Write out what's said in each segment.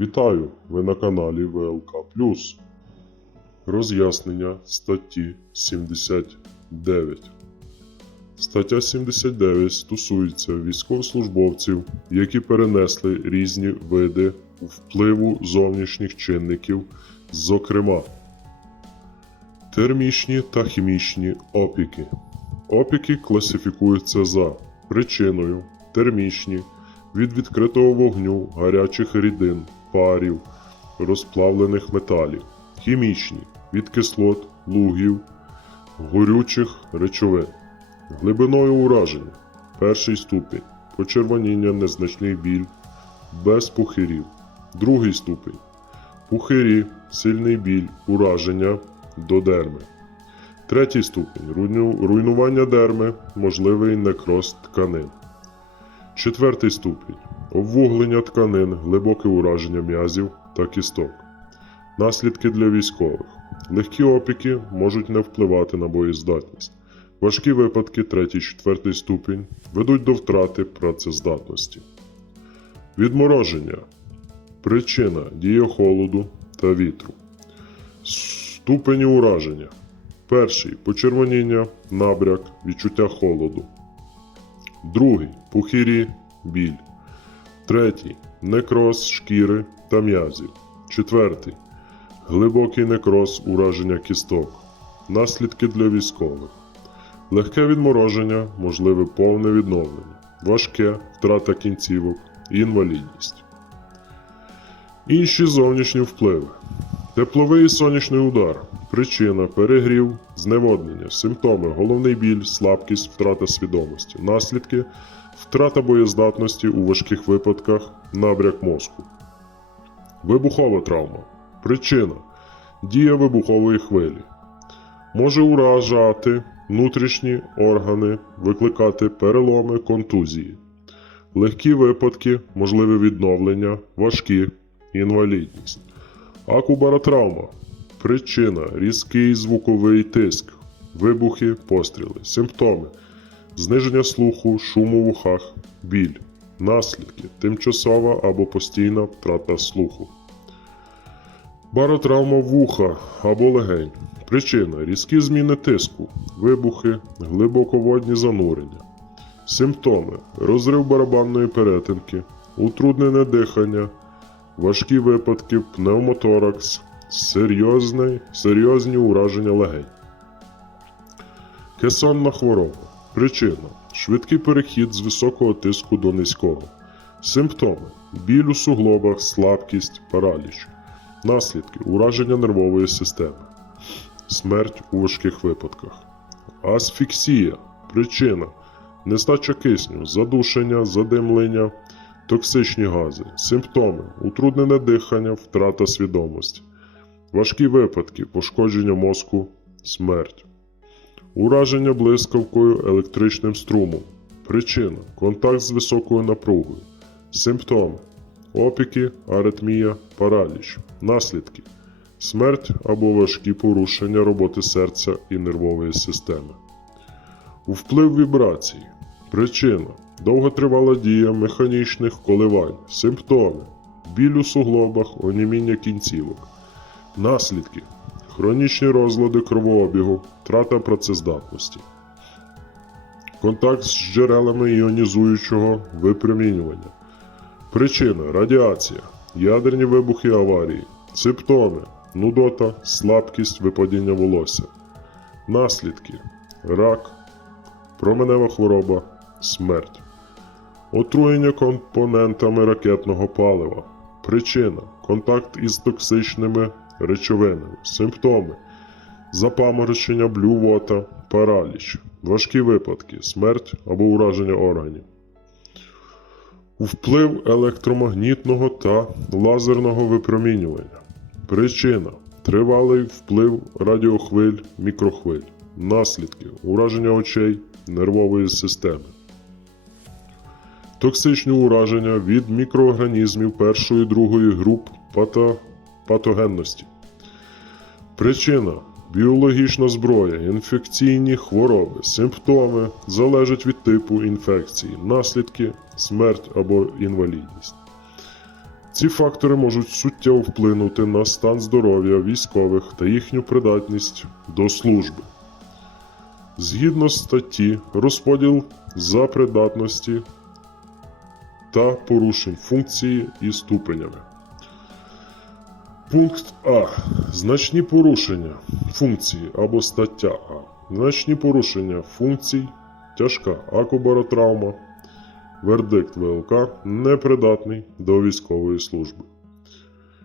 Вітаю! Ви на каналі ВЛК Роз'яснення статті 79. Стаття 79 стосується військовослужбовців, які перенесли різні види впливу зовнішніх чинників, зокрема термічні та хімічні опіки. Опіки класифікуються за причиною термічні від відкритого вогню, гарячих рідин, парів, розплавлених металів, хімічні від кислот, лугів, горючих речовин, глибиною ураження, перший ступінь, почервоніння, незначний біль, без пухирів, другий ступінь, пухирі, сильний біль, ураження до дерми. Третій ступінь. Руйнування дерми, можливий некроз тканин. Четвертий ступінь обвуглення тканин, глибоке ураження м'язів та кісток. Наслідки для військових. Легкі опіки можуть не впливати на боєздатність. Важкі випадки, третій, четвертий ступінь, ведуть до втрати працездатності. Відмороження. Причина дія холоду та вітру. Ступені ураження. Перший почервоніння, набряк, відчуття холоду. Другий пухирі, біль. Третій некроз шкіри та м'язів. Четвертий глибокий некроз ураження кісток. Наслідки для військових. Легке відмороження, можливе повне відновлення. Важке втрата кінцівок, інвалідність. Інші зовнішні впливи. Тепловий і сонячний удар. Причина перегрів, зневоднення, симптоми, головний біль, слабкість, втрата свідомості, наслідки, втрата боєздатності у важких випадках, набряк мозку. Вибухова травма. Причина дія вибухової хвилі. Може уражати внутрішні органи, викликати переломи, контузії. Легкі випадки, можливе відновлення, важкі, інвалідність. Акубаротравма. Причина різкий звуковий тиск, вибухи, постріли, симптоми, зниження слуху, шум у вухах, біль, наслідки, тимчасова або постійна втрата слуху. Баротравма вуха або легень. Причина різкі зміни тиску, вибухи, глибоководні занурення. Симптоми розрив барабанної перетинки, утруднене дихання, важкі випадки пневмоторакс, серйозний, серйозні ураження легень. Кесонна хвороба. Причина швидкий перехід з високого тиску до низького. Симптоми біль у суглобах, слабкість, параліч. Наслідки ураження нервової системи. Смерть у важких випадках. Асфіксія. Причина нестача кисню, задушення, задимлення, токсичні гази, симптоми, утруднене дихання, втрата свідомості, важкі випадки, пошкодження мозку, смерть, ураження блискавкою електричним струмом, причина контакт з високою напругою, симптоми, опіки, аритмія, параліч, наслідки, смерть або важкі порушення роботи серця і нервової системи. Вплив вібрацій. Причина довготривала дія механічних коливань, симптоми, біль у суглобах, оніміння кінцівок, наслідки, хронічні розлади кровообігу, втрата працездатності, контакт з джерелами іонізуючого випромінювання. Причина радіація, ядерні вибухи аварії, симптоми, нудота, слабкість, випадіння волосся, наслідки, рак, променева хвороба, смерть, отруєння компонентами ракетного палива, причина, контакт із токсичними речовинами, симптоми, запаморочення, блювота, параліч, важкі випадки, смерть або ураження органів. Вплив електромагнітного та лазерного випромінювання. Причина тривалий вплив радіохвиль, мікрохвиль. Наслідки ураження очей, нервової системи. Токсичні ураження від мікроорганізмів першої і другої груп пато... патогенності. Причина біологічна зброя, інфекційні хвороби, симптоми залежать від типу інфекції, наслідки, смерть або інвалідність. Ці фактори можуть суттєво вплинути на стан здоров'я військових та їхню придатність до служби. Згідно статті, розподіл за придатності та порушень функції і ступенями. Пункт А. Значні порушення функції або стаття А. Значні порушення функцій, тяжка акубаротравма, вердикт ВЛК непридатний до військової служби.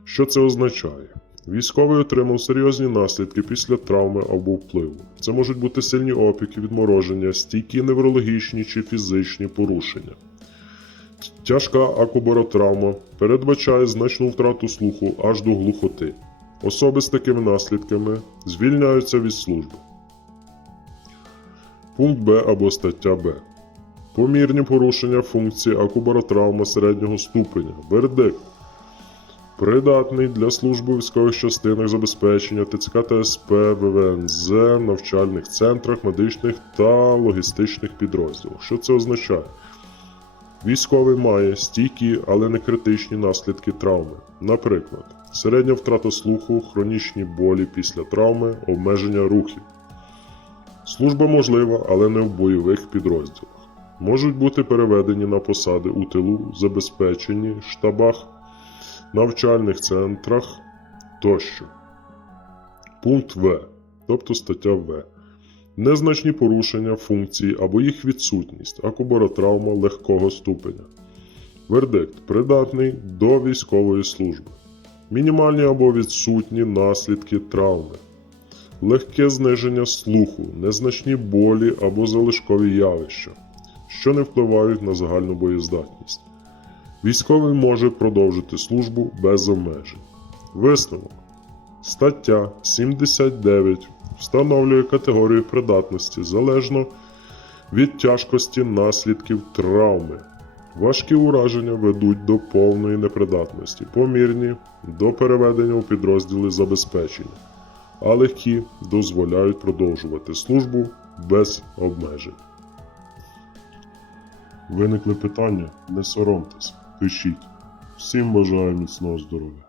Що це означає? Військовий отримав серйозні наслідки після травми або впливу. Це можуть бути сильні опіки, відмороження, стійкі неврологічні чи фізичні порушення. Тяжка акубаротравма передбачає значну втрату слуху аж до глухоти. Особи з такими наслідками звільняються від служби. Пункт Б або стаття Б. Помірні порушення функції акубаротравма середнього ступеня. Вердикт. Придатний для служби в військових частинах забезпечення ТЦК та СП, ВВНЗ, навчальних центрах, медичних та логістичних підрозділах. Що це означає? Військовий має стійкі, але не критичні наслідки травми. Наприклад, середня втрата слуху, хронічні болі після травми, обмеження рухів. Служба можлива, але не в бойових підрозділах. Можуть бути переведені на посади у тилу, забезпеченні, штабах, навчальних центрах тощо. Пункт В, тобто стаття В. Незначні порушення функції або їх відсутність, акубаротравма легкого ступеня. Вердикт придатний до військової служби. Мінімальні або відсутні наслідки травми. Легке зниження слуху, незначні болі або залишкові явища, що не впливають на загальну боєздатність. Військовий може продовжити службу без обмежень. Висновок. Стаття 79 встановлює категорію придатності залежно від тяжкості наслідків травми. Важкі ураження ведуть до повної непридатності, помірні до переведення у підрозділи забезпечення, а легкі дозволяють продовжувати службу без обмежень. Виникли питання? Не соромтесь, пишіть. Всім бажаю міцного здоров'я.